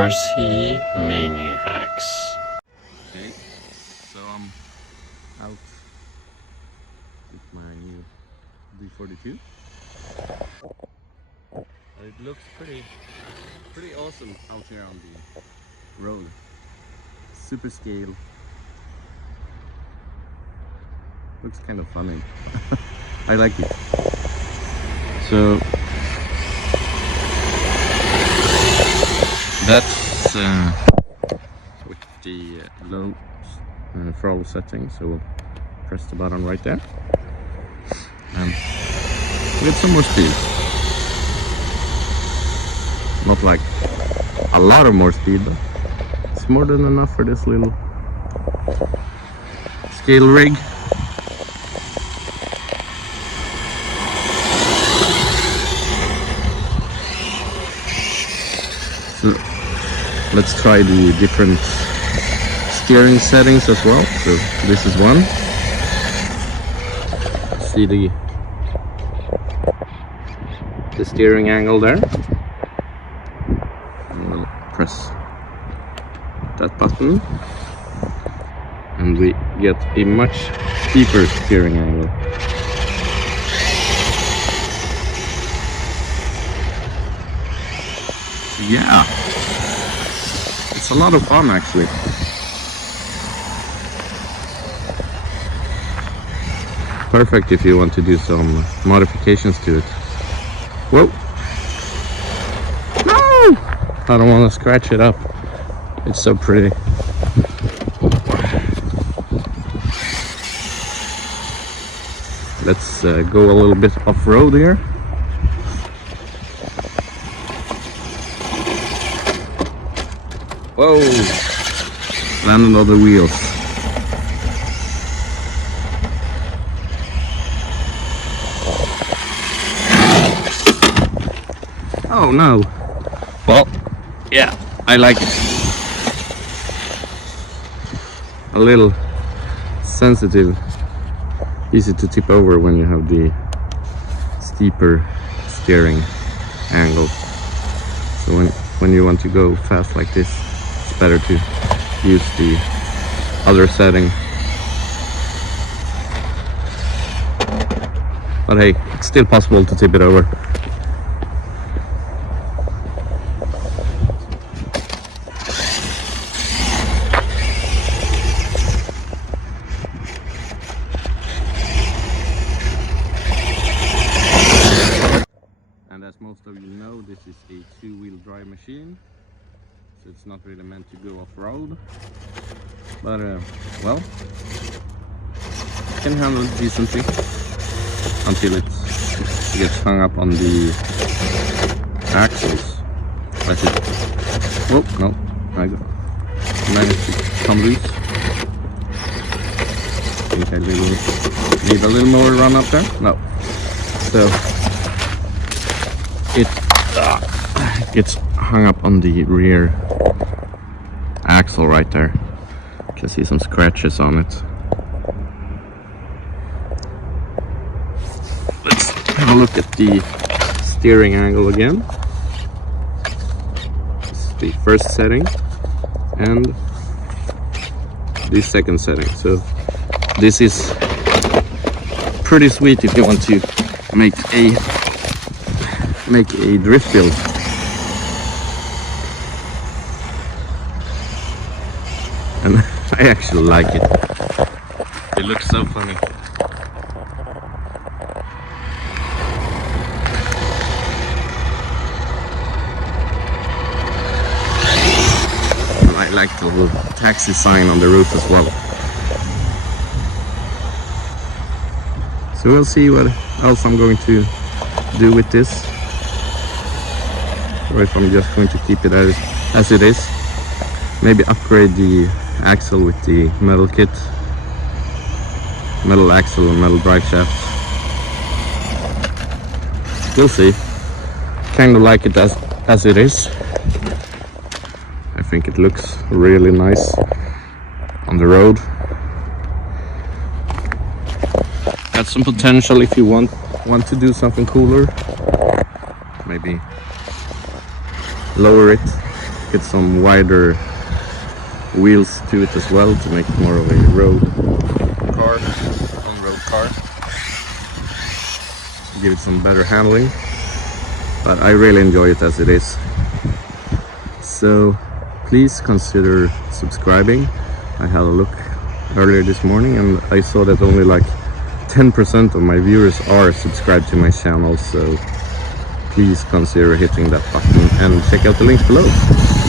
RC Maniacs. Okay, so I'm out with my new D42. It looks pretty awesome out here on the road. Super scale. Looks kind of funny. I like it. So that's with the low throttle setting. So we'll press the button right there and get some more speed. Not like a lot of more speed, but it's more than enough for this little scale rig. So let's try the different steering settings as well. So this is one. See the steering angle there. And we'll press that button and we get a much steeper steering angle. Yeah, it's a lot of fun actually. Perfect if you want to do some modifications to it. Whoa! No! I don't want to scratch it up. It's so pretty. Let's go a little bit off-road here. Whoa! Landed on the wheels. Oh no! Well, yeah, I like it. A little sensitive, easy to tip over when you have the steeper steering angle. So when you want to go fast like this, better to use the other setting. But hey, it's still possible to tip it over. And as most of you know, this is a two-wheel drive machine. So it's not really meant to go off-road, but well, it can handle it decently until it gets hung up on the axles. That's it. Oh no, I managed to come loose. I think I need a little more run up there. No, so it gets hung up on the rear axle right there. You can see some scratches on it. Let's have a look at the steering angle again. This is the first setting and the second setting. So this is pretty sweet if you want to make a drift build. And I actually like it. It looks so funny. And I like the little taxi sign on the roof as well. So we'll see what else I'm going to do with this. Or if I'm just going to keep it as it is. Maybe upgrade the axle with the metal kit, metal axle and metal drive shaft. We'll see. Kind of like it as it is. I think it looks really nice on the road. Got some potential if you want to do something cooler. Maybe lower it get some wider wheels to it as well to make it more of a road car, on-road car. Give it some better handling, but I really enjoy it as it is. So please consider subscribing. I had a look earlier this morning and I saw that only like 10% of my viewers are subscribed to my channel, so please consider hitting that button and check out the links below.